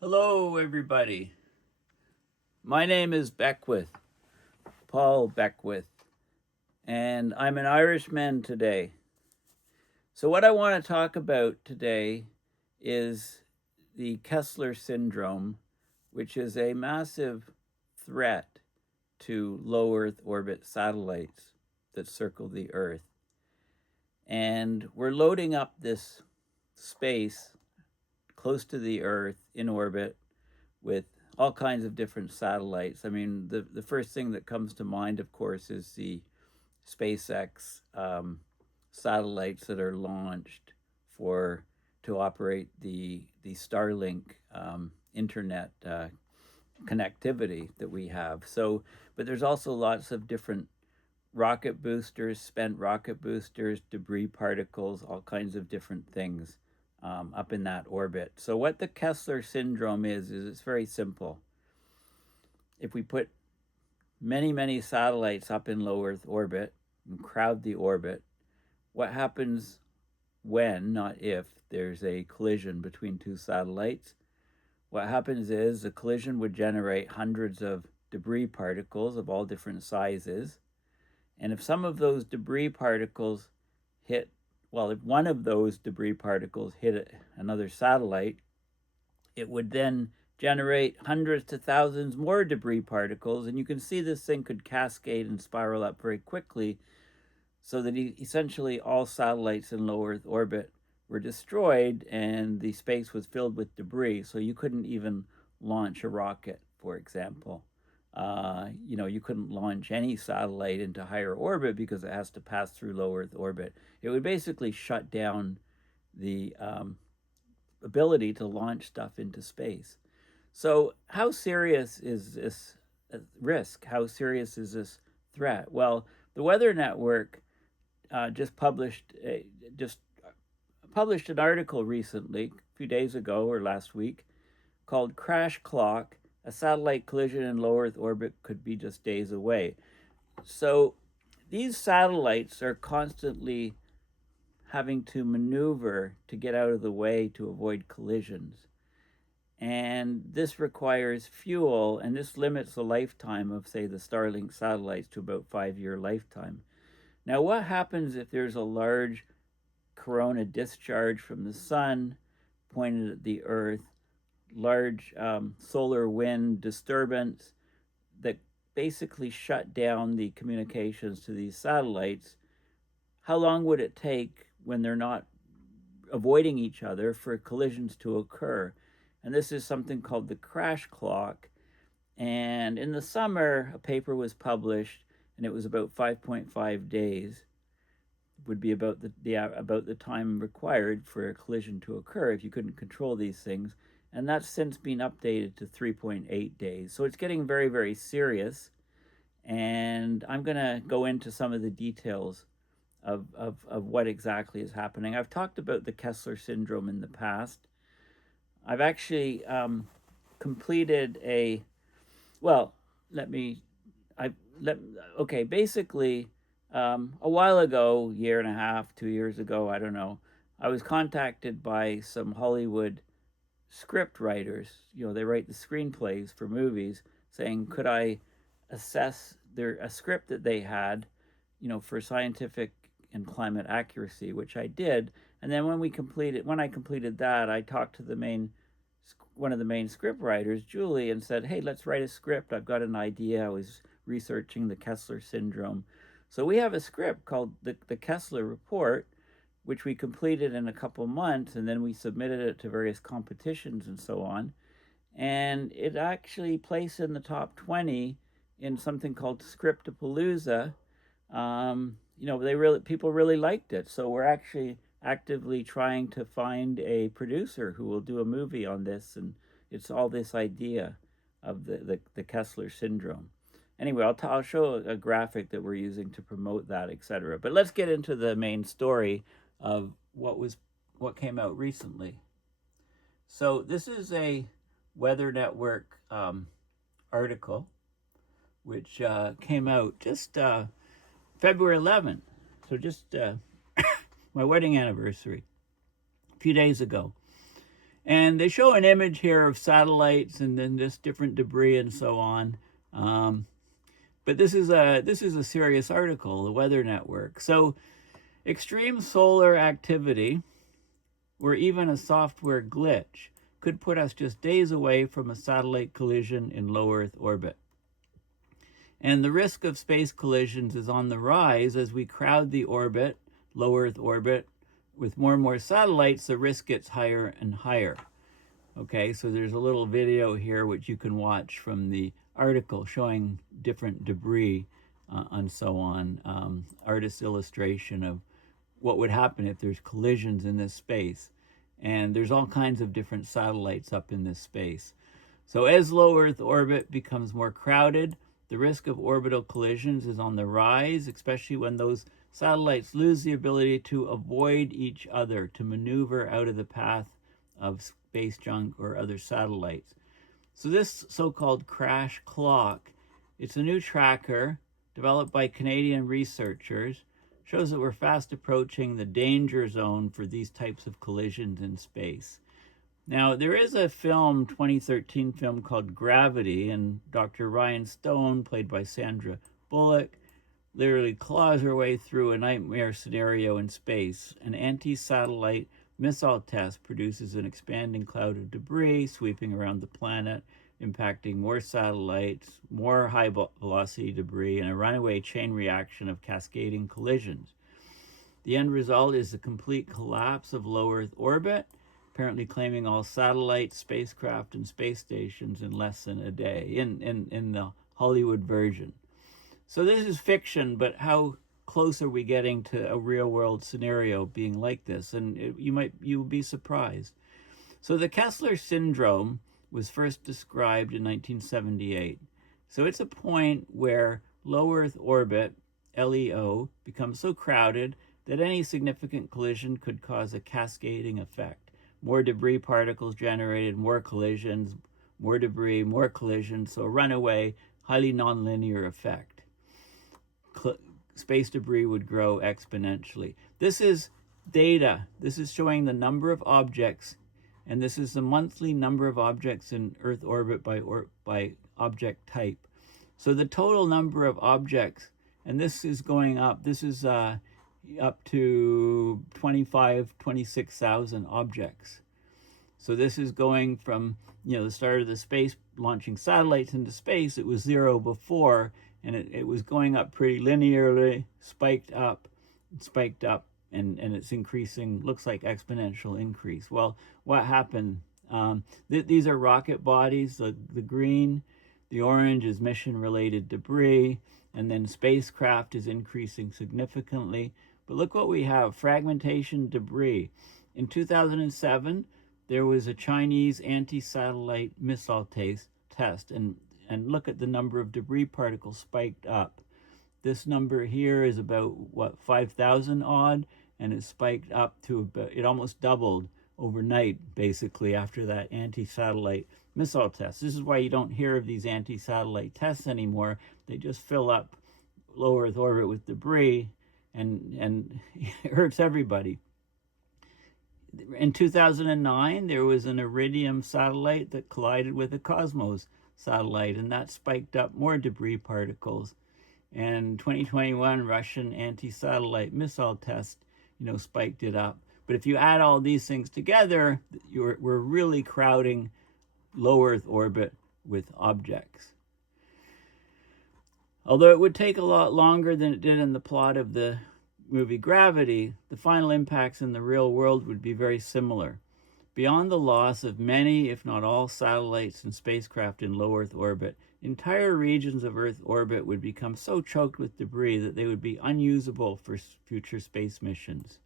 Hello, everybody. My name is Beckwith, Paul Beckwith, and I'm an Irishman today. So, what I want to talk about today is the Kessler Syndrome, which is a massive threat to low Earth orbit satellites that circle the Earth. And we're loading up this space close to the Earth in orbit with all kinds of different satellites. I mean, the first thing that comes to mind, of course, is the SpaceX satellites that are launched to operate the Starlink internet connectivity that we have. So, but there's also lots of different rocket boosters, spent rocket boosters, debris particles, all kinds of different things up in that orbit. So what the Kessler Syndrome is it's very simple. If we put many satellites up in low Earth orbit and crowd the orbit, what happens when, not if, there's a collision between two satellites? What happens is the collision would generate hundreds of debris particles of all different sizes. And if some of those debris particles if one of those debris particles hit another satellite, it would then generate hundreds to thousands more debris particles. And you can see this thing could cascade and spiral up very quickly, so that essentially all satellites in low Earth orbit were destroyed and the space was filled with debris. So you couldn't even launch a rocket, for example. You couldn't launch any satellite into higher orbit because it has to pass through low Earth orbit. It would basically shut down the ability to launch stuff into space. So, how serious is this risk? How serious is this threat? Well, the Weather Network just published an article recently, a few days ago or last week, called "Crash Clock: A satellite collision in low Earth orbit could be just days away." So these satellites are constantly having to maneuver to get out of the way to avoid collisions. And this requires fuel, and this limits the lifetime of, say, the Starlink satellites to about 5-year lifetime. Now, what happens if there's a large corona discharge from the sun pointed at the Earth, large solar wind disturbance that basically shut down the communications to these satellites? How long would it take when they're not avoiding each other for collisions to occur? And this is something called the crash clock. And in the summer, a paper was published, and it was about 5.5 days would be about the time required for a collision to occur if you couldn't control these things. And that's since been updated to 3.8 days. So it's getting very, very serious. And I'm going to go into some of the details of what exactly is happening. I've talked about the Kessler Syndrome in the past. I've actually completed basically a while ago, year and a half, 2 years ago, I don't know, I was contacted by some Hollywood script writers. They write the screenplays for movies, saying, could I assess a script that they had, for scientific and climate accuracy, which I did. And then when I completed that, I talked to one of the main script writers, Julie, and said, hey, let's write a script. I've got an idea. I was researching the Kessler Syndrome. So we have a script called the Kessler Report, which we completed in a couple months, and then we submitted it to various competitions and so on. And it actually placed in the top 20 in something called Scriptapalooza. People really liked it. So we're actually actively trying to find a producer who will do a movie on this, and it's all this idea of the Kessler Syndrome. Anyway, I'll show a graphic that we're using to promote that, etc. But let's get into the main story of what came out recently. So this is a Weather Network article, which came out just February 11th. So just my wedding anniversary, a few days ago. And they show an image here of satellites and then just different debris and so on. But this is a serious article, the Weather Network. So extreme solar activity, or even a software glitch, could put us just days away from a satellite collision in low Earth orbit. And the risk of space collisions is on the rise as we crowd the orbit, low Earth orbit, with more and more satellites. The risk gets higher and higher. Okay, so there's a little video here which you can watch from the article showing different debris and so on. Artist's illustration of what would happen if there's collisions in this space. And there's all kinds of different satellites up in this space. So as low Earth orbit becomes more crowded, the risk of orbital collisions is on the rise, especially when those satellites lose the ability to avoid each other, to maneuver out of the path of space junk or other satellites. So this so-called crash clock, it's a new tracker developed by Canadian researchers, shows that we're fast approaching the danger zone for these types of collisions in space. Now, there is a 2013 film called Gravity, and Dr. Ryan Stone, played by Sandra Bullock, literally claws her way through a nightmare scenario in space. An anti-satellite missile test produces an expanding cloud of debris sweeping around the planet, impacting more satellites, more high-velocity debris, and a runaway chain reaction of cascading collisions. The end result is the complete collapse of low Earth orbit, apparently claiming all satellites, spacecraft, and space stations in less than a day, in the Hollywood version. So this is fiction, but how close are we getting to a real-world scenario being like this? And you'll be surprised. So the Kessler Syndrome was first described in 1978. So it's a point where low Earth orbit, LEO, becomes so crowded that any significant collision could cause a cascading effect. More debris particles generated, more collisions, more debris, more collisions, so a runaway, highly nonlinear effect. Space debris would grow exponentially. This is data. This is showing the number of objects, and this is the monthly number of objects in Earth orbit by object type. So the total number of objects, and this is going up, this is up to 26,000 objects. So this is going from, the start of the space, launching satellites into space. It was 0 before, and it was going up pretty linearly, spiked up, and it's increasing, looks like exponential increase. Well, what happened? These are rocket bodies. The green, the orange is mission-related debris, and then spacecraft is increasing significantly. But look what we have, fragmentation debris. In 2007, there was a Chinese anti-satellite missile test, and look at the number of debris particles spiked up. This number here is about, 5,000 odd, and it spiked up to about, it almost doubled overnight, basically, after that anti-satellite missile test. This is why you don't hear of these anti-satellite tests anymore. They just fill up low Earth orbit with debris, and it hurts everybody. In 2009, there was an Iridium satellite that collided with a Cosmos satellite, and that spiked up more debris particles. And 2021 Russian anti-satellite missile test, spiked it up. But if you add all these things together, we're really crowding low Earth orbit with objects. Although it would take a lot longer than it did in the plot of the movie Gravity, the final impacts in the real world would be very similar. Beyond the loss of many, if not all, satellites and spacecraft in low Earth orbit, entire regions of Earth orbit would become so choked with debris that they would be unusable for future space missions.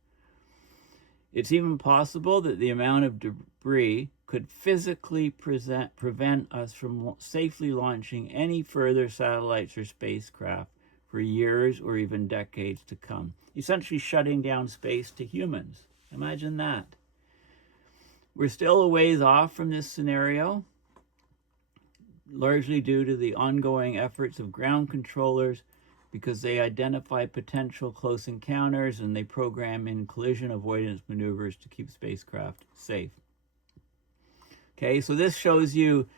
It's even possible that the amount of debris could physically prevent us from safely launching any further satellites or spacecraft for years or even decades to come, essentially shutting down space to humans. Imagine that. We're still a ways off from this scenario, largely due to the ongoing efforts of ground controllers, because they identify potential close encounters and they program in collision avoidance maneuvers to keep spacecraft safe. Okay, so this shows you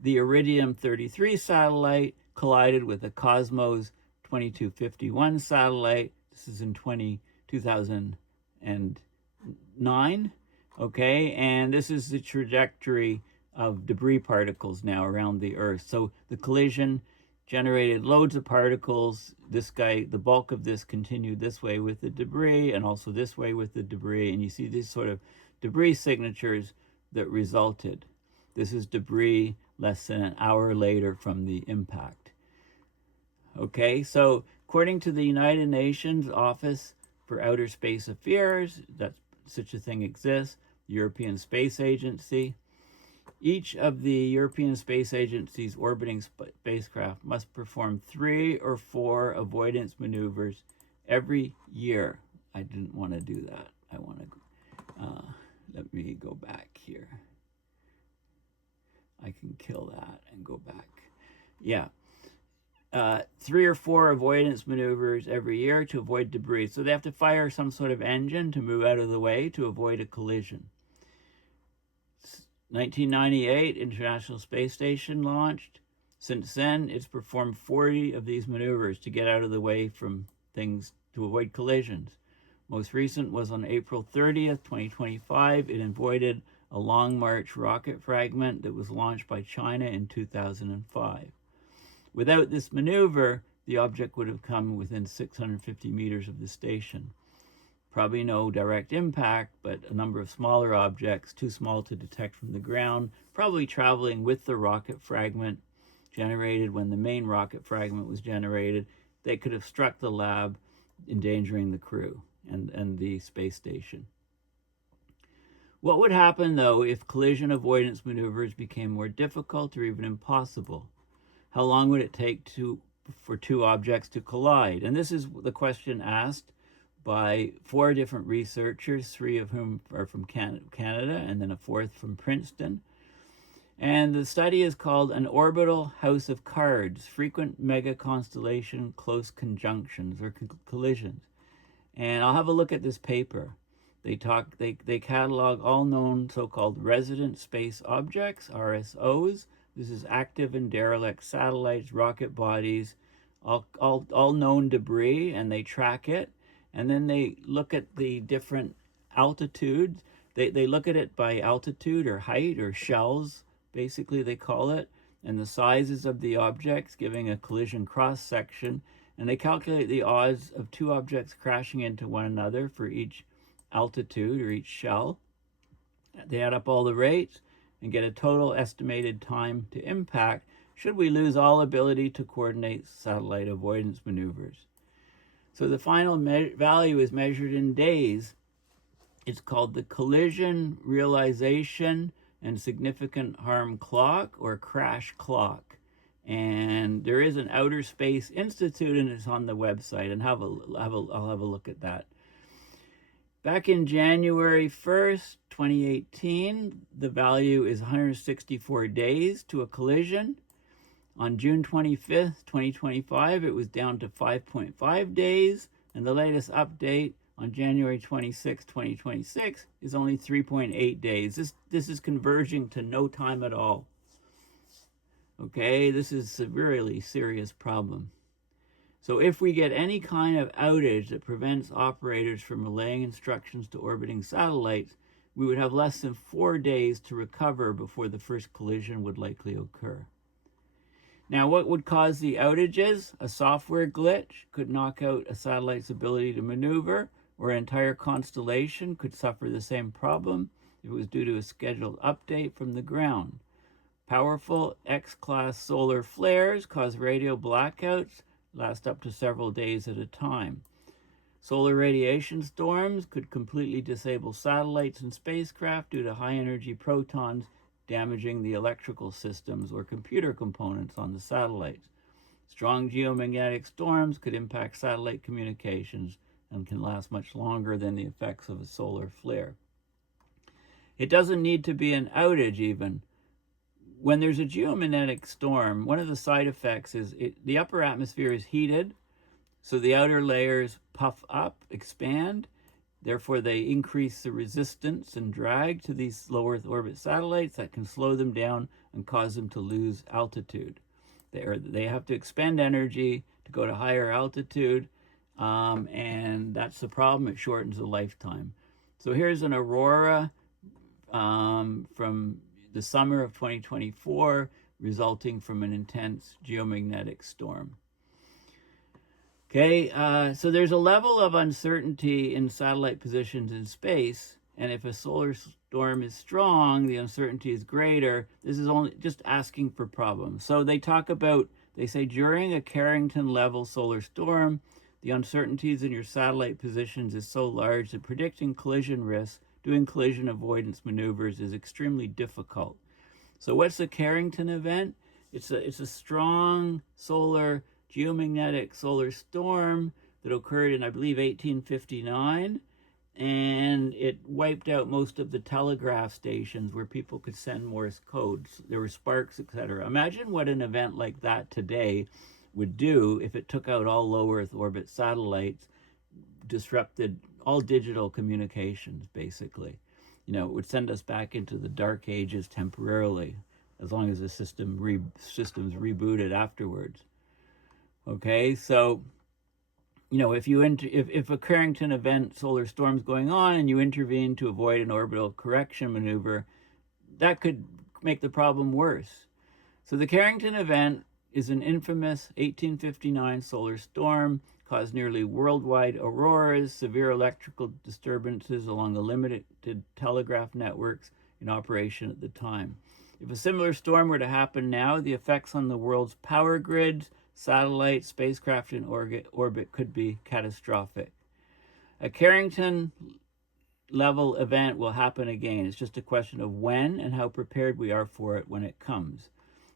the Iridium-33 satellite collided with the Cosmos 2251 satellite. This is in 2009. Okay, and this is the trajectory of debris particles now around the Earth. So the collision generated loads of particles. This guy, the bulk of this continued this way with the debris and also this way with the debris. And you see these sort of debris signatures that resulted. This is debris less than an hour later from the impact. Okay, so according to the United Nations Office for Outer Space Affairs, that such a thing exists, the European Space Agency, each of the European Space Agency's orbiting spacecraft must perform 3 or 4 avoidance maneuvers every year. I didn't want to do that. I want to, let me go back here. I can kill that and go back. Yeah. 3 or 4 avoidance maneuvers every year to avoid debris. So they have to fire some sort of engine to move out of the way to avoid a collision. 1998, International Space Station launched. Since then, it's performed 40 of these maneuvers to get out of the way from things to avoid collisions. Most recent was on April 30th, 2025. It avoided a Long March rocket fragment that was launched by China in 2005. Without this maneuver, the object would have come within 650 meters of the station. Probably no direct impact, but a number of smaller objects, too small to detect from the ground, probably traveling with the rocket fragment generated when the main rocket fragment was generated. They could have struck the lab, endangering the crew and the space station. What would happen, though, if collision avoidance maneuvers became more difficult or even impossible? How long would it take for 2 objects to collide? And this is the question asked by 4 different researchers, 3 of whom are from Canada, and then a 4th from Princeton. And the study is called An Orbital House of Cards, Frequent Mega Constellation Close Conjunctions or Collisions. And I'll have a look at this paper. They catalog all known so-called resident space objects, RSOs. This is active and derelict satellites, rocket bodies, all known debris, and they track it. And then they look at the different altitudes. They look at it by altitude or height or shells, basically they call it, and the sizes of the objects, giving a collision cross-section. And they calculate the odds of 2 objects crashing into one another for each altitude or each shell. They add up all the rates and get a total estimated time to impact should we lose all ability to coordinate satellite avoidance maneuvers. So the final value is measured in days. It's called the Collision Realization and Significant Harm Clock, or crash clock. And there is an Outer Space Institute, and it's on the website, and I'll have a look at that. Back in January 1st, 2018, the value is 164 days to a collision. On June 25th, 2025, it was down to 5.5 days, and the latest update on January 26, 2026 is only 3.8 days. This is converging to no time at all. Okay, this is a really serious problem. So if we get any kind of outage that prevents operators from relaying instructions to orbiting satellites, we would have less than 4 days to recover before the first collision would likely occur. Now, what would cause the outages? A software glitch could knock out a satellite's ability to maneuver, or an entire constellation could suffer the same problem if it was due to a scheduled update from the ground. Powerful X-class solar flares cause radio blackouts, last up to several days at a time. Solar radiation storms could completely disable satellites and spacecraft due to high-energy protons damaging the electrical systems or computer components on the satellites. Strong geomagnetic storms could impact satellite communications and can last much longer than the effects of a solar flare. It doesn't need to be an outage even. When there's a geomagnetic storm, one of the side effects is the upper atmosphere is heated, so the outer layers puff up, expand. Therefore, they increase the resistance and drag to these low Earth orbit satellites that can slow them down and cause them to lose altitude. They have to expend energy to go to higher altitude, and that's the problem. It shortens the lifetime. So here's an aurora from the summer of 2024, resulting from an intense geomagnetic storm. Okay, so there's a level of uncertainty in satellite positions in space, and if a solar storm is strong, the uncertainty is greater. This is only just asking for problems. So they say during a Carrington level solar storm, the uncertainties in your satellite positions is so large that predicting collision risks, doing collision avoidance maneuvers is extremely difficult. So what's the Carrington event? It's a strong geomagnetic solar storm that occurred in, I believe, 1859, and it wiped out most of the telegraph stations where people could send Morse codes. There were sparks, etc. Imagine what an event like that today would do if it took out all low Earth orbit satellites, disrupted all digital communications, basically. It would send us back into the dark ages temporarily, as long as the system's rebooted afterwards. Okay, so if a Carrington event solar storm's going on and you intervene to avoid an orbital correction maneuver, that could make the problem worse. So the Carrington event is an infamous 1859 solar storm, caused nearly worldwide auroras, severe electrical disturbances along the limited telegraph networks in operation at the time. If a similar storm were to happen now, the effects on the world's power grids, satellites, spacecraft in orbit could be catastrophic. A Carrington level event will happen again. It's just a question of when and how prepared we are for it when it comes.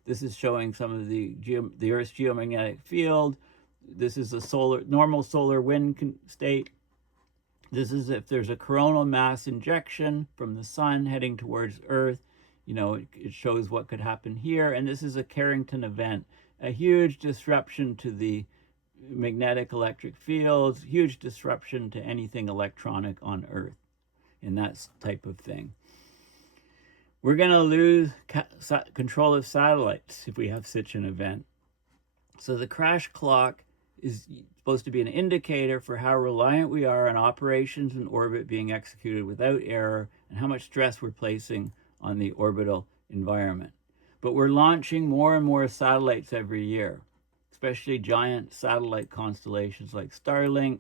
This is showing some of the Earth's geomagnetic field. This is a normal solar wind state. This is if there's a coronal mass injection from the sun heading towards Earth. It shows what could happen here. And this is a Carrington event, a huge disruption to the magnetic electric fields, huge disruption to anything electronic on Earth, and that type of thing. We're going to lose control of satellites if we have such an event. So the crash clock is supposed to be an indicator for how reliant we are on operations in orbit being executed without error and how much stress we're placing on the orbital environment. But we're launching more and more satellites every year, especially giant satellite constellations like Starlink.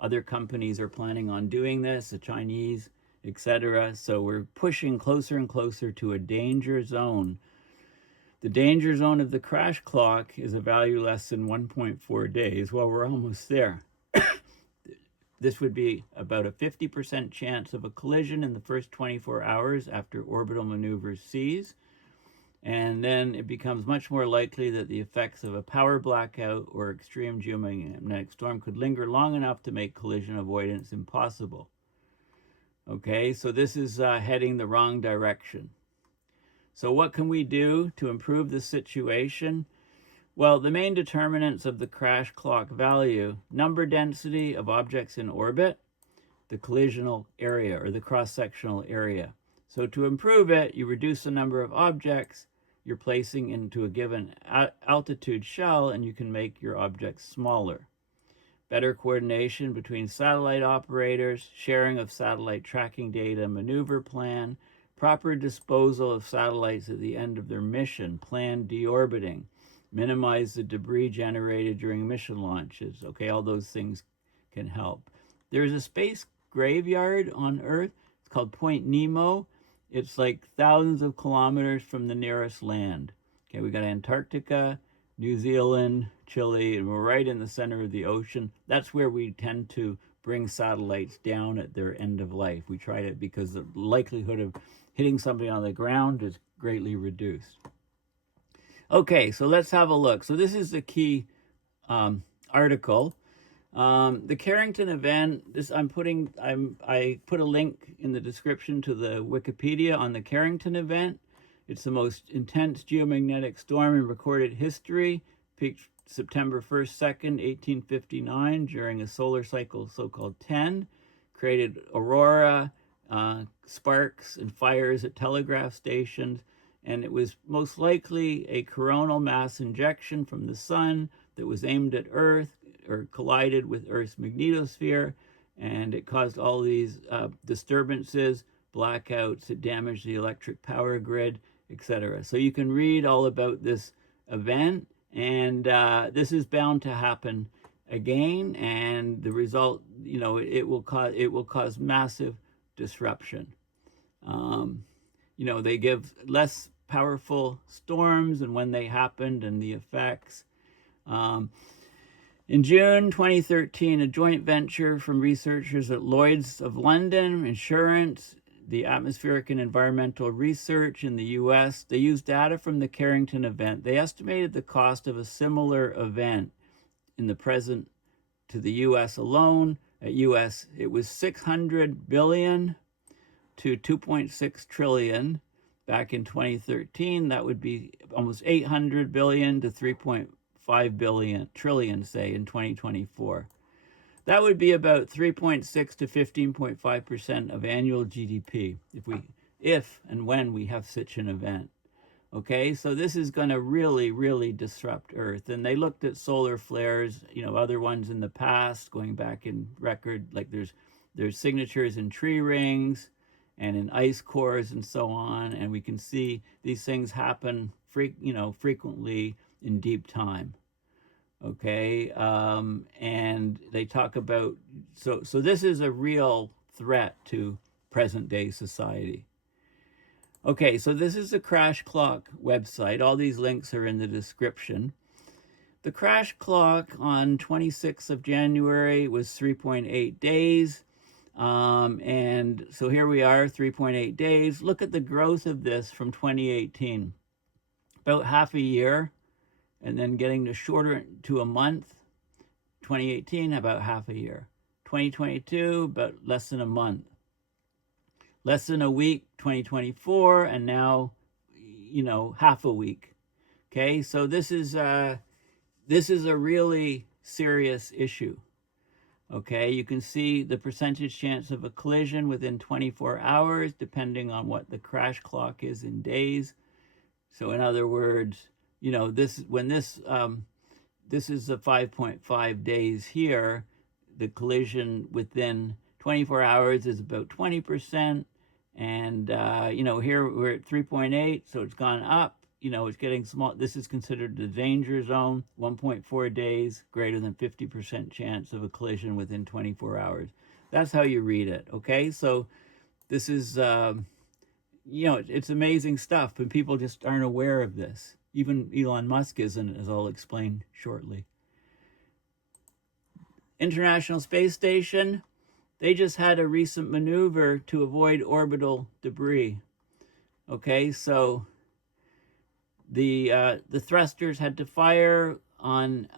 Other companies are planning on doing this, the Chinese, etc. So we're pushing closer and closer to a danger zone. The danger zone of the crash clock is a value less than 1.4 days. Well, we're almost there. This would be about a 50% chance of a collision in the first 24 hours after orbital maneuvers cease. And then it becomes much more likely that the effects of a power blackout or extreme geomagnetic storm could linger long enough to make collision avoidance impossible. Okay, so this is heading the wrong direction. So what can we do to improve the situation? Well, the main determinants of the crash clock value: number density of objects in orbit, the collisional area or the cross-sectional area. So to improve it, you reduce the number of objects you're placing into a given altitude shell, and you can make your objects smaller. Better coordination between satellite operators, sharing of satellite tracking data, maneuver plan, proper disposal of satellites at the end of their mission, planned deorbiting, minimize the debris generated during mission launches. Okay, all those things can help. There's a space graveyard on Earth. It's called Point Nemo. It's like thousands of kilometers from the nearest land. Okay, we got Antarctica, New Zealand, Chile, and we're right in the center of the ocean. That's where we tend to bring satellites down at their end of life. We try to, because the likelihood of hitting something on the ground is greatly reduced. Okay, so let's have a look. So this is the key article. The Carrington event, I put a link in the description to the Wikipedia on the Carrington event. It's the most intense geomagnetic storm in recorded history, peaked September 1st, 2nd, 1859 during a solar cycle so-called 10, created aurora, sparks and fires at telegraph stations, and it was most likely a coronal mass injection from the sun that was aimed at Earth or collided with Earth's magnetosphere, and it caused all these disturbances, blackouts, it damaged the electric power grid, etc. So you can read all about this event, and this is bound to happen again, and the result, it will cause massive disruption. They give less powerful storms and when they happened and the effects. In June 2013, a joint venture from researchers at Lloyd's of London, Insurance, the Atmospheric and Environmental Research in the US, they used data from the Carrington event. They estimated the cost of a similar event in the present to the US alone. At US, it was 600 billion to 2.6 trillion. Back in 2013, that would be almost 800 billion to 3.5 trillion, say, in 2024. That would be about 3.6 to 15.5% of annual GDP if and when we have such an event. Okay, so this is going to really, really disrupt Earth. And they looked at solar flares, other ones in the past, going back in record, like there's signatures in tree rings and in ice cores and so on, and we can see these things happen frequently in deep time. Okay, and they talk about, so this is a real threat to present day society. Okay, so this is the Crash Clock website. All these links are in the description. The crash clock on 26th of January was 3.8 days. And so here we are, 3.8 days. Look at the growth of this from 2018. About half a year, and then getting to shorter to a month. 2018, about half a year. 2022, about less than a month. Less than a week, 2024, and now, half a week. Okay, so this is a really serious issue. Okay, you can see the percentage chance of a collision within 24 hours, depending on what the crash clock is in days. So in other words, this is the 5.5 days here, the collision within 24 hours is about 20%. And, here we're at 3.8, so it's gone up. It's getting small. This is considered the danger zone, 1.4 days, greater than 50% chance of a collision within 24 hours. That's how you read it, okay? So this is, it's amazing stuff, but people just aren't aware of this. Even Elon Musk isn't, as I'll explain shortly. International Space Station, they just had a recent maneuver to avoid orbital debris. Okay, so the thrusters had to fire on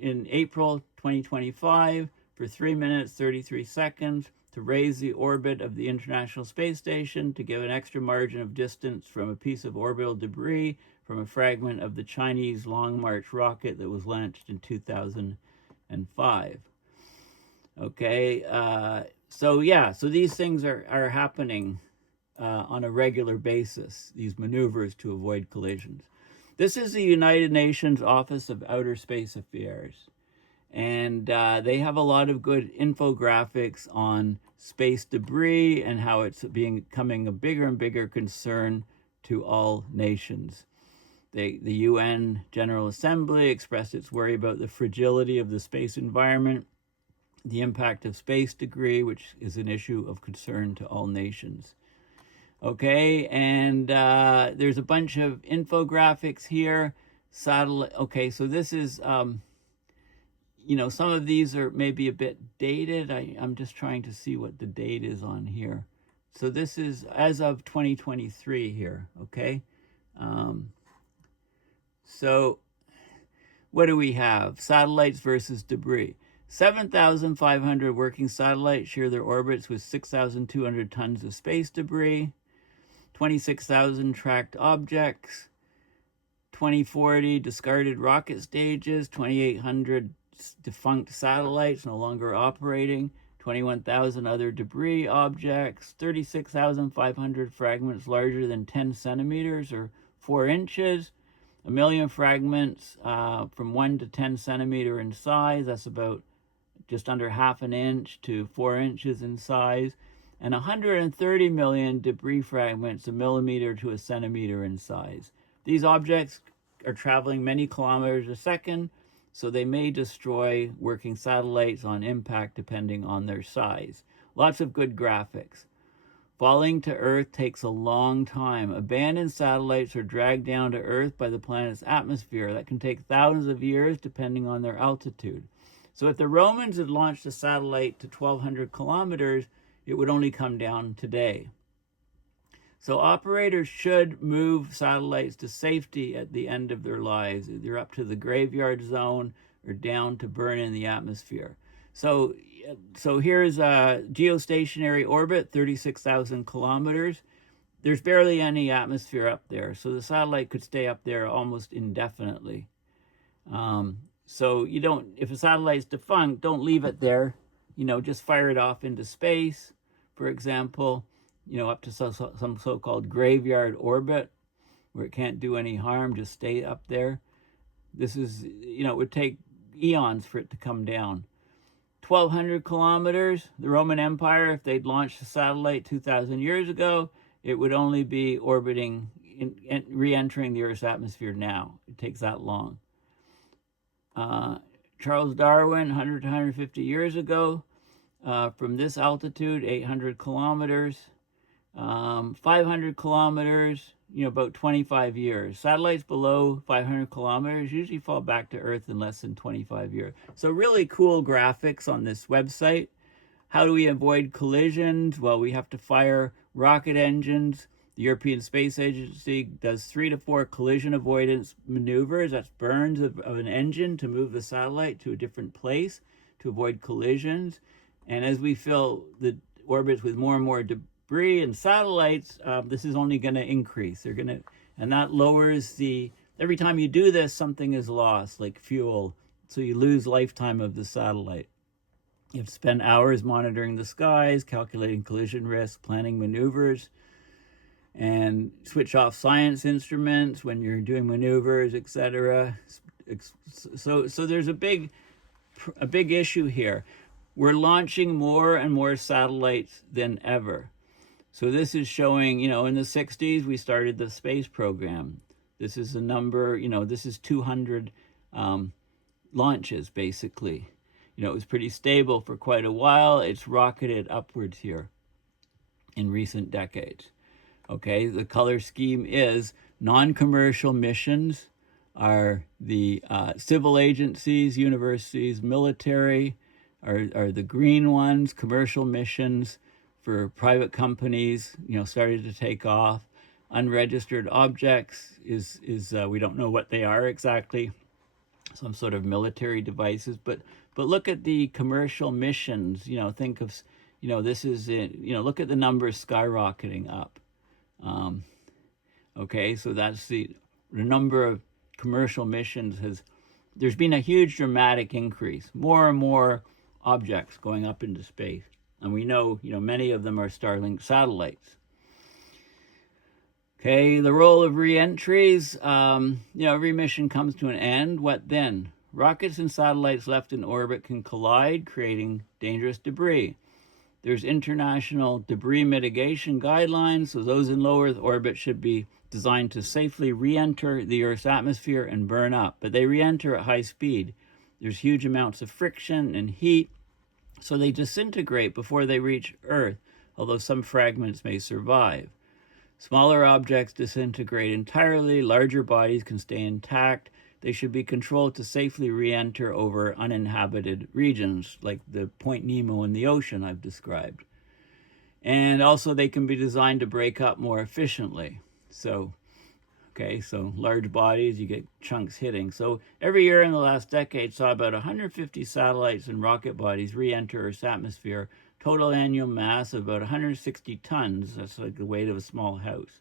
in April 2025 for 3 minutes 33 seconds to raise the orbit of the International Space Station to give an extra margin of distance from a piece of orbital debris from a fragment of the Chinese Long March rocket that was launched in 2005. Okay, so these things are happening on a regular basis, these maneuvers to avoid collisions. This is the United Nations Office of Outer Space Affairs, and they have a lot of good infographics on space debris and how it's becoming a bigger and bigger concern to all nations. The UN General Assembly expressed its worry about the fragility of the space environment, the impact of space debris, which is an issue of concern to all nations. Okay, and there's a bunch of infographics here. Satellite. Okay, so this is, some of these are maybe a bit dated. I'm just trying to see what the date is on here. So this is as of 2023 here, okay? So what do we have? Satellites versus debris. 7,500 working satellites share their orbits with 6,200 tons of space debris. 26,000 tracked objects, 2040 discarded rocket stages, 2,800 defunct satellites no longer operating, 21,000 other debris objects, 36,500 fragments larger than 10 centimeters or 4 inches, 1 million fragments from 1 to 10 centimeter in size. That's about just under half an inch to 4 inches in size, and 130 million debris fragments, a millimeter to a centimeter in size. These objects are traveling many kilometers a second, so they may destroy working satellites on impact depending on their size. Lots of good graphics. Falling to Earth takes a long time. Abandoned satellites are dragged down to Earth by the planet's atmosphere. That can take thousands of years depending on their altitude. So if the Romans had launched a satellite to 1,200 kilometers, it would only come down today. So operators should move satellites to safety at the end of their lives, either up to the graveyard zone or down to burn in the atmosphere. So here's a geostationary orbit, 36,000 kilometers. There's barely any atmosphere up there, so the satellite could stay up there almost indefinitely. So you don't, if a satellite's defunct, don't leave it there. Just fire it off into space, for example, up to some so-called graveyard orbit where it can't do any harm, just stay up there. This is, it would take eons for it to come down. 1,200 kilometers, the Roman Empire, if they'd launched a satellite 2,000 years ago, it would only be orbiting, re-entering the Earth's atmosphere now. It takes that long. Charles Darwin, 100 to 150 years ago, from this altitude, 800 kilometers, 500 kilometers, about 25 years. Satellites below 500 kilometers usually fall back to Earth in less than 25 years. So really cool graphics on this website. How do we avoid collisions? Well, we have to fire rocket engines. The European Space Agency does 3 to 4 collision avoidance maneuvers. That's burns of an engine to move the satellite to a different place to avoid collisions. And as we fill the orbits with more and more debris and satellites, this is only going to increase. And that lowers every time you do this, something is lost, like fuel. So you lose lifetime of the satellite. You have to spend hours monitoring the skies, calculating collision risk, planning maneuvers, and switch off science instruments when you're doing maneuvers, etc. So there's a big issue here. We're launching more and more satellites than ever. So this is showing, in the 60s, we started the space program. This is a number, this is 200 launches, basically. It was pretty stable for quite a while. It's rocketed upwards here in recent decades. Okay, the color scheme is non-commercial missions are the civil agencies, universities, military are the green ones. Commercial missions for private companies, started to take off. Unregistered objects is we don't know what they are exactly. Some sort of military devices, but look at the commercial missions. Think of, this is it. Look at the numbers skyrocketing up. Okay, so that's the number of commercial missions there's been a huge dramatic increase. More and more objects going up into space, and we know, many of them are Starlink satellites. Okay, the role of reentries. Every mission comes to an end. What then? Rockets and satellites left in orbit can collide, creating dangerous debris. There's international debris mitigation guidelines, so those in low Earth orbit should be designed to safely re-enter the Earth's atmosphere and burn up. But they re-enter at high speed. There's huge amounts of friction and heat, so they disintegrate before they reach Earth, although some fragments may survive. Smaller objects disintegrate entirely. Larger bodies can stay intact. They should be controlled to safely re-enter over uninhabited regions, like the Point Nemo in the ocean I've described. And also they can be designed to break up more efficiently. So large bodies, you get chunks hitting. So every year in the last decade saw about 150 satellites and rocket bodies re-enter Earth's atmosphere. Total annual mass of about 160 tons. That's like the weight of a small house.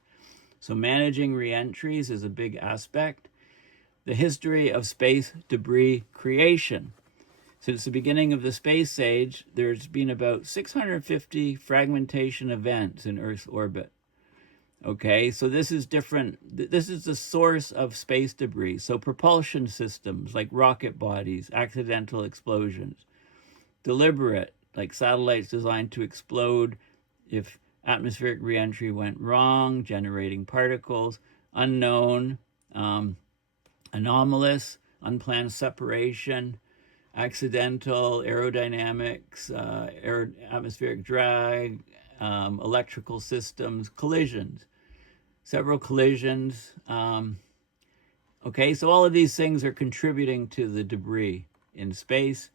So managing re-entries is a big aspect. The history of space debris creation. Since the beginning of the space age, there's been about 650 fragmentation events in Earth's orbit. Okay, so this is different. This is the source of space debris. So propulsion systems like rocket bodies, accidental explosions, deliberate, like satellites designed to explode if atmospheric reentry went wrong, generating particles, unknown, anomalous, unplanned separation, accidental, aerodynamics, atmospheric drag, electrical systems, collisions, several collisions. Okay, so all of these things are contributing to the debris in space.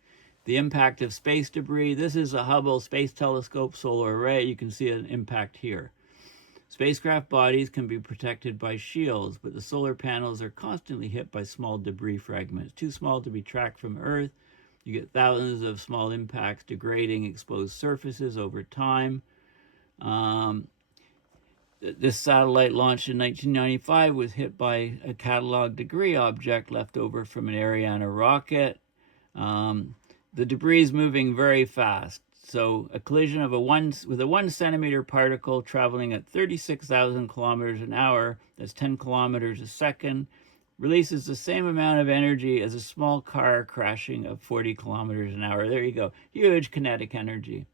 The impact of space debris. This is a Hubble Space Telescope solar array. You can see an impact here. Spacecraft bodies can be protected by shields, but the solar panels are constantly hit by small debris fragments, too small to be tracked from Earth. You get thousands of small impacts degrading exposed surfaces over time. This satellite launched in 1995 was hit by a catalog debris object left over from an Ariane rocket. The debris is moving very fast. So a collision with a 1 centimeter particle traveling at 36,000 kilometers an hour, that's 10 kilometers a second, releases the same amount of energy as a small car crashing at 40 kilometers an hour. There you go. Huge kinetic energy.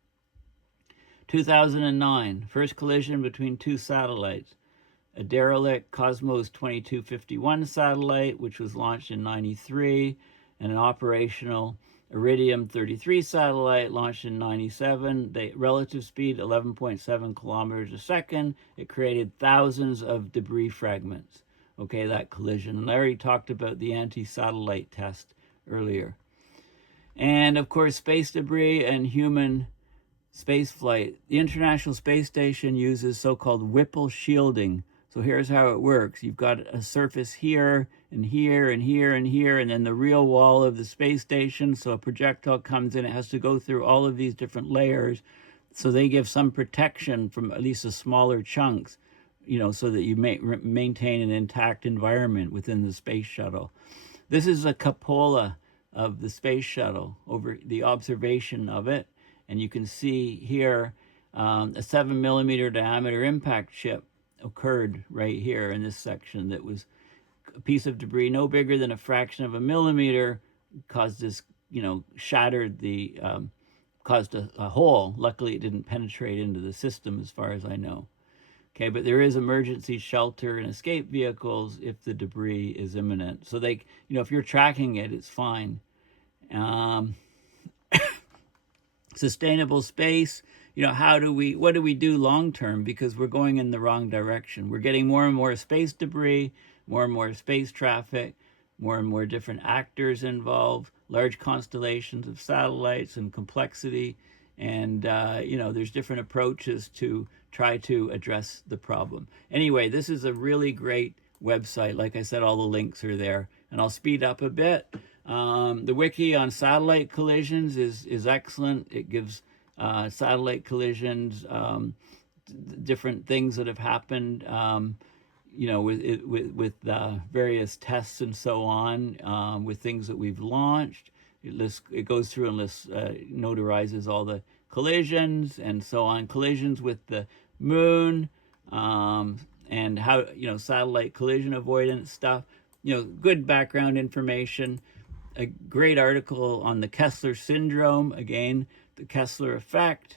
2009, first collision between two satellites. A derelict Cosmos 2251 satellite, which was launched in 93, and an operational Iridium 33 satellite launched in 97. The relative speed 11.7 kilometers a second. It created thousands of debris fragments. Okay, that collision. And I already talked about the anti-satellite test earlier. And of course, space debris and human spaceflight. The International Space Station uses so-called Whipple shielding. So here's how it works. You've got a surface here and here and here and here, and then the real wall of the space station. So a projectile comes in, it has to go through all of these different layers. So they give some protection from at least the smaller chunks, you know, so that you maintain an intact environment within the space shuttle. This is a cupola of the space shuttle over the observation of it. And you can see here a 7 millimeter diameter impact chip occurred right here in this section. That was a piece of debris no bigger than a fraction of a millimeter, caused this, you know, shattered the, caused a hole. Luckily, it didn't penetrate into the system as far as I know. Okay, but there is emergency shelter and escape vehicles if the debris is imminent. So they, you know, if you're tracking it, it's fine. Sustainable space, you know, what do we do long term? Because we're going in the wrong direction. We're getting more and more space debris, more and more space traffic, more and more different actors involved, large constellations of satellites and complexity. And, you know, there's different approaches to try to address the problem. Anyway, this is a really great website. Like I said, all the links are there. And I'll speed up a bit. The wiki on satellite collisions is excellent. It gives satellite collisions, different things that have happened, you know, with various tests and so on, with things that we've launched. It goes through and lists, notarizes all the collisions and so on. Collisions with the moon, and how, you know, satellite collision avoidance stuff. You know, good background information. A great article on the Kessler Syndrome, again, the Kessler effect,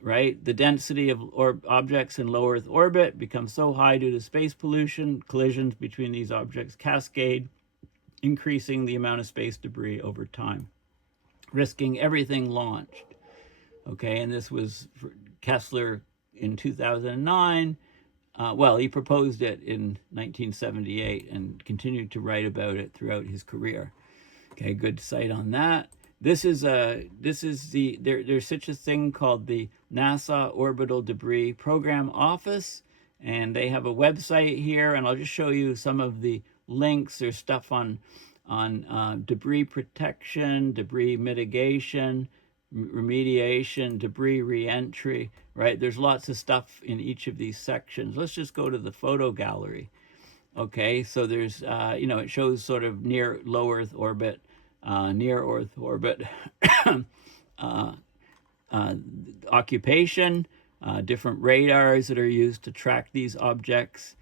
right? The density of objects in low Earth orbit becomes so high due to space pollution, collisions between these objects cascade, increasing the amount of space debris over time, risking everything launched. Okay, and this was for Kessler in 2009. Well, he proposed it in 1978 and continued to write about it throughout his career. Okay, good site on that. There's such a thing called the NASA Orbital Debris Program Office, and they have a website here, and I'll just show you some of the links. There's stuff on debris protection, debris mitigation, remediation, debris reentry, right? There's lots of stuff in each of these sections. Let's just go to the photo gallery. Okay, so there's, you know, it shows sort of near low Earth orbit near Earth orbit. Occupation, different radars that are used to track these objects,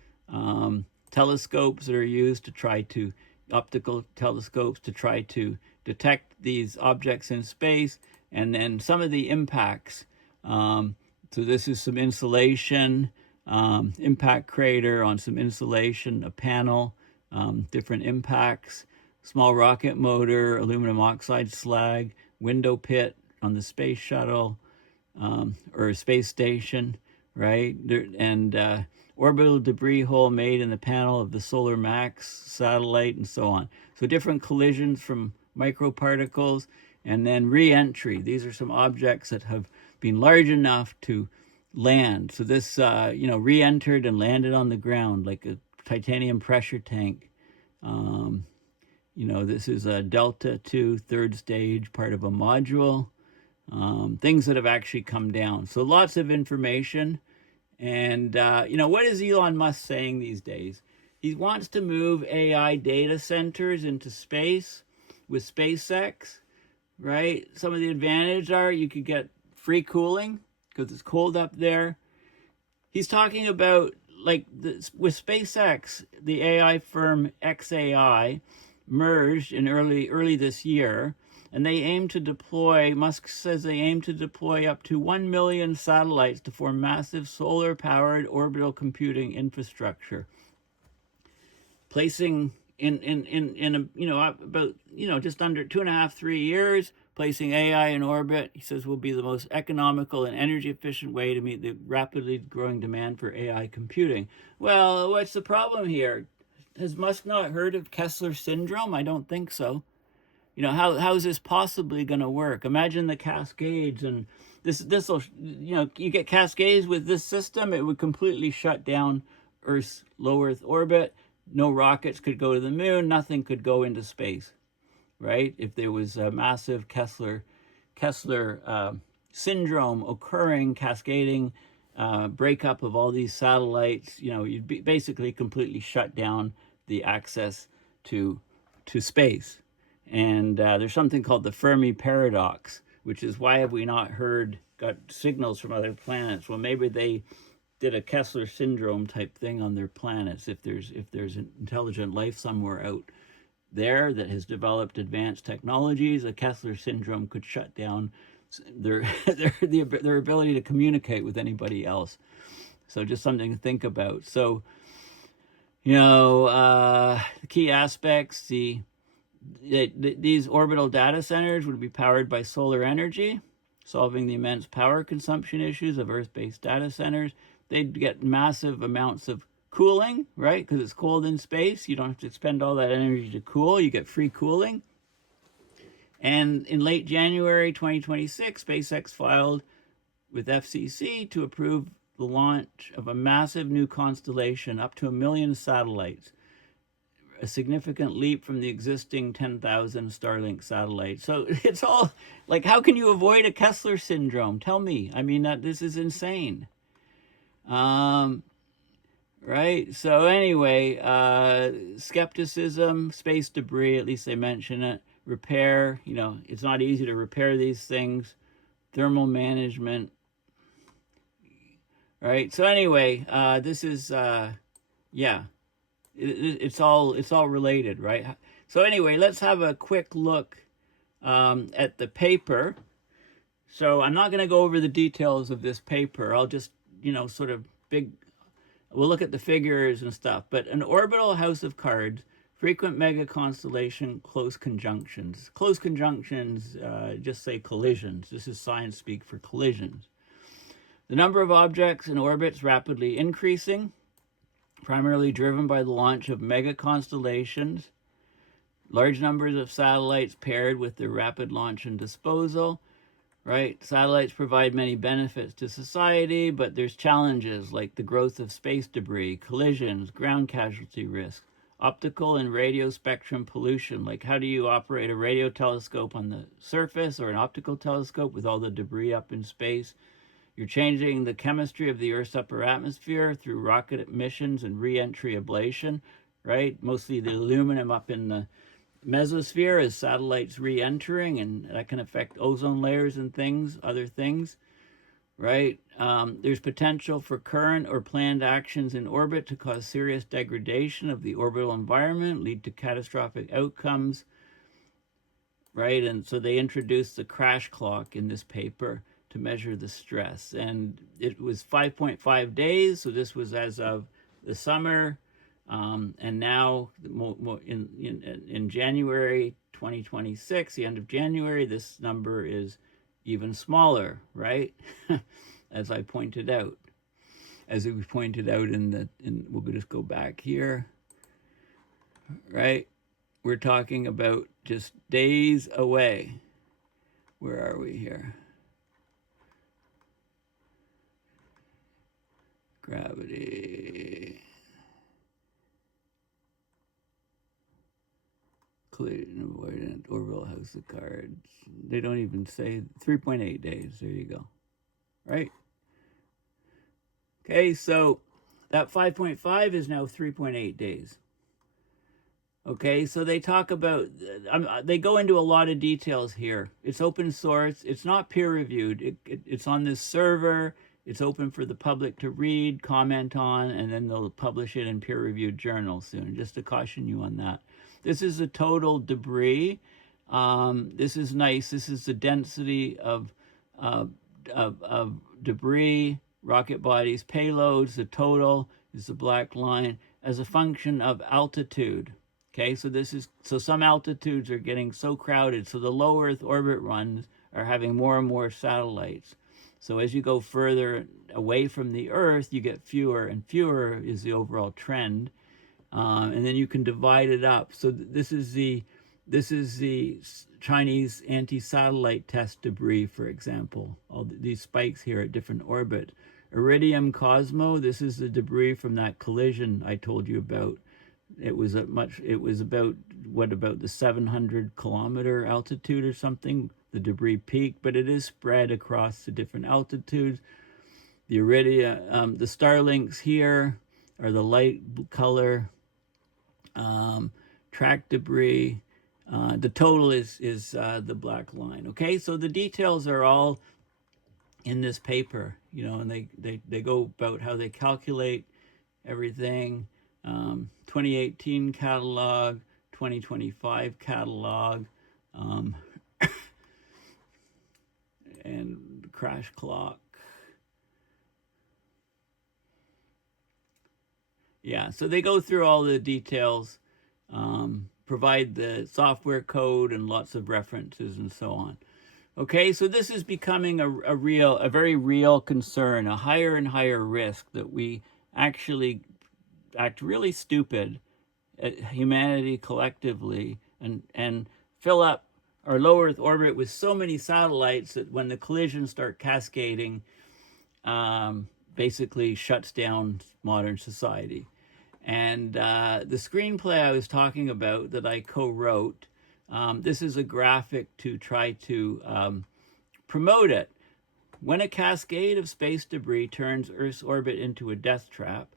telescopes that are used to try to, optical telescopes to try to detect these objects in space, and then some of the impacts. So this is some insulation, impact crater on some insulation, a panel, different impacts, small rocket motor, aluminum oxide slag, window pit on the space shuttle, or space station, right? And orbital debris hole made in the panel of the Solar Max satellite, and so on. So different collisions from microparticles, and then re-entry. These are some objects that have been large enough to land. So this, re-entered and landed on the ground like a titanium pressure tank. This is a Delta II third stage, part of a module. Things that have actually come down. So lots of information. And, what is Elon Musk saying these days? He wants to move AI data centers into space with SpaceX, right? Some of the advantages are you could get free cooling because it's cold up there. He's talking about, with SpaceX, the AI firm XAI merged in early this year, and they aim to deploy, Musk says they aim to deploy up to 1 million satellites to form massive solar-powered orbital computing infrastructure, placing about just under 2.5, 3 years, placing AI in orbit. He says will be the most economical and energy efficient way to meet the rapidly growing demand for AI computing. Well, what's the problem here? Has Musk not heard of Kessler Syndrome? I don't think so. How is this possibly going to work? Imagine the cascades, and this will, you get cascades with this system, it would completely shut down Earth's low Earth orbit. No rockets could go to the moon. Nothing could go into space, right? If there was a massive Kessler syndrome occurring, cascading, breakup of all these satellites, you'd be basically completely shut down the access to space. And there's something called the Fermi paradox, which is why have we not got signals from other planets? Well, maybe they did a Kessler syndrome type thing on their planets. If there's intelligent life somewhere out there that has developed advanced technologies, a Kessler syndrome could shut down their ability to communicate with anybody else. So just something to think about. So, the key aspects, these orbital data centers would be powered by solar energy, solving the immense power consumption issues of Earth-based data centers. They'd get massive amounts of cooling, right? Because it's cold in space. You don't have to expend all that energy to cool. You get free cooling. And in late January 2026, SpaceX filed with FCC to approve the launch of a massive new constellation, up to 1 million satellites, a significant leap from the existing 10,000 Starlink satellites. So it's all like, how can you avoid a Kessler syndrome? Tell me. I mean, this is insane. Right? So anyway, skepticism, space debris, at least they mention it, repair, it's not easy to repair these things, thermal management, right? So anyway, this is, it's all related, right? So anyway, let's have a quick look at the paper. So I'm not going to go over the details of this paper. I'll just, we'll look at the figures and stuff. But an orbital house of cards, frequent mega constellation, close conjunctions. Close conjunctions, just say collisions. This is science speak for collisions. The number of objects in orbits rapidly increasing, primarily driven by the launch of mega constellations, large numbers of satellites paired with their rapid launch and disposal, right? Satellites provide many benefits to society, but there's challenges like the growth of space debris, collisions, ground casualty risk, optical and radio spectrum pollution. Like, how do you operate a radio telescope on the surface or an optical telescope with all the debris up in space? You're changing the chemistry of the Earth's upper atmosphere through rocket emissions and re-entry ablation, right? Mostly the aluminum up in mesosphere as satellites re-entering, and that can affect ozone layers and things, other things, right? There's potential for current or planned actions in orbit to cause serious degradation of the orbital environment, lead to catastrophic outcomes, right? And so they introduced the crash clock in this paper to measure the stress. And it was 5.5 days, so this was as of the summer. And now in January 2026, the end of January, this number is even smaller, right? As I pointed out. As we pointed out we'll just go back here, right? We're talking about just days away. Where are we here? Gravity. Collision avoidant, orbital house of cards. They don't even say 3.8 days. There you go. Right? Okay, so that 5.5 is now 3.8 days. Okay, so they talk about, they go into a lot of details here. It's open source. It's not peer reviewed. It's on this server. It's open for the public to read, comment on, and then they'll publish it in peer reviewed journals soon, just to caution you on that. This is the total debris. This is nice. This is the density of debris, rocket bodies, payloads. The total is the black line as a function of altitude. Okay, so some altitudes are getting so crowded, so the low Earth orbit runs are having more and more satellites. So as you go further away from the Earth, you get fewer and fewer is the overall trend, and then you can divide it up. So this is the Chinese anti-satellite test debris, for example. All these spikes here at different orbit. Iridium Cosmo. This is the debris from that collision I told you about. It was about the 700-kilometer altitude or something, the debris peak, but it is spread across the different altitudes. The iridium, the Starlinks here are the light color. Track debris. The total is the black line. Okay, so the details are all in this paper, and they go about how they calculate everything. 2018 catalog, 2025 catalog, and crash clock. Yeah, so they go through all the details, provide the software code and lots of references and so on. Okay, so this is becoming a very real concern, a higher and higher risk that we actually act really stupid at humanity collectively and fill up our low Earth orbit with so many satellites that when the collisions start cascading, basically shuts down modern society. And the screenplay I was talking about that I co-wrote, this is a graphic to try to promote it. When a cascade of space debris turns Earth's orbit into a death trap,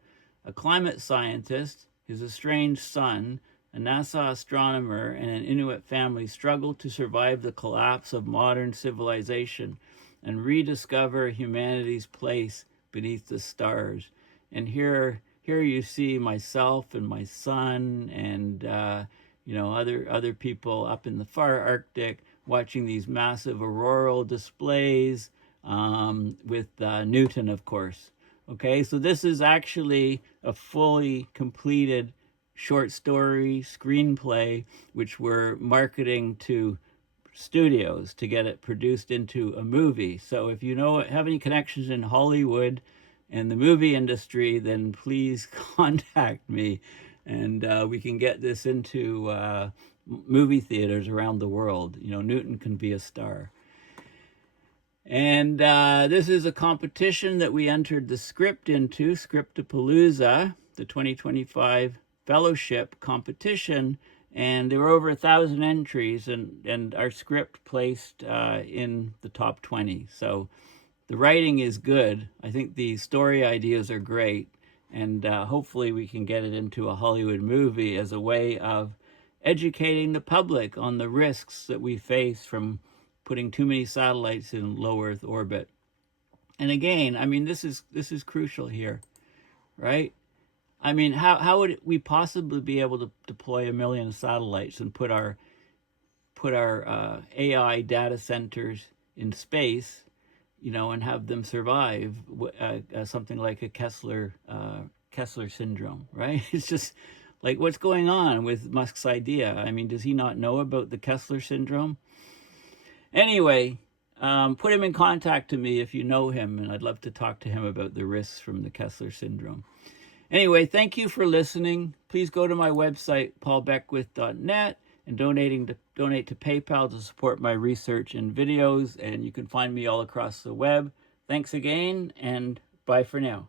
a climate scientist, his estranged son, a NASA astronomer, and an Inuit family struggle to survive the collapse of modern civilization and rediscover humanity's place beneath the stars. And here you see myself and my son and other people up in the far Arctic watching these massive auroral displays with Newton, of course. Okay, so this is actually a fully completed short story screenplay, which we're marketing to studios to get it produced into a movie. So if you have any connections in Hollywood and the movie industry, then please contact me, and we can get this into movie theaters around the world. Newton can be a star. And this is a competition that we entered the script into, Scriptapalooza, the 2025 fellowship competition. And there were over 1,000 entries, and our script placed in the top 20. So the writing is good. I think the story ideas are great. And hopefully we can get it into a Hollywood movie as a way of educating the public on the risks that we face from putting too many satellites in low Earth orbit. And again, I mean, this is crucial here, right? I mean, how would we possibly be able to deploy 1 million satellites and put our AI data centers in space, you know, and have them survive something like a Kessler Syndrome, right? It's just like, what's going on with Musk's idea? I mean, does he not know about the Kessler Syndrome? Anyway, put him in contact to me if you know him, and I'd love to talk to him about the risks from the Kessler Syndrome. Anyway, thank you for listening. Please go to my website, paulbeckwith.net, and donate to PayPal to support my research and videos, and you can find me all across the web. Thanks again, and bye for now.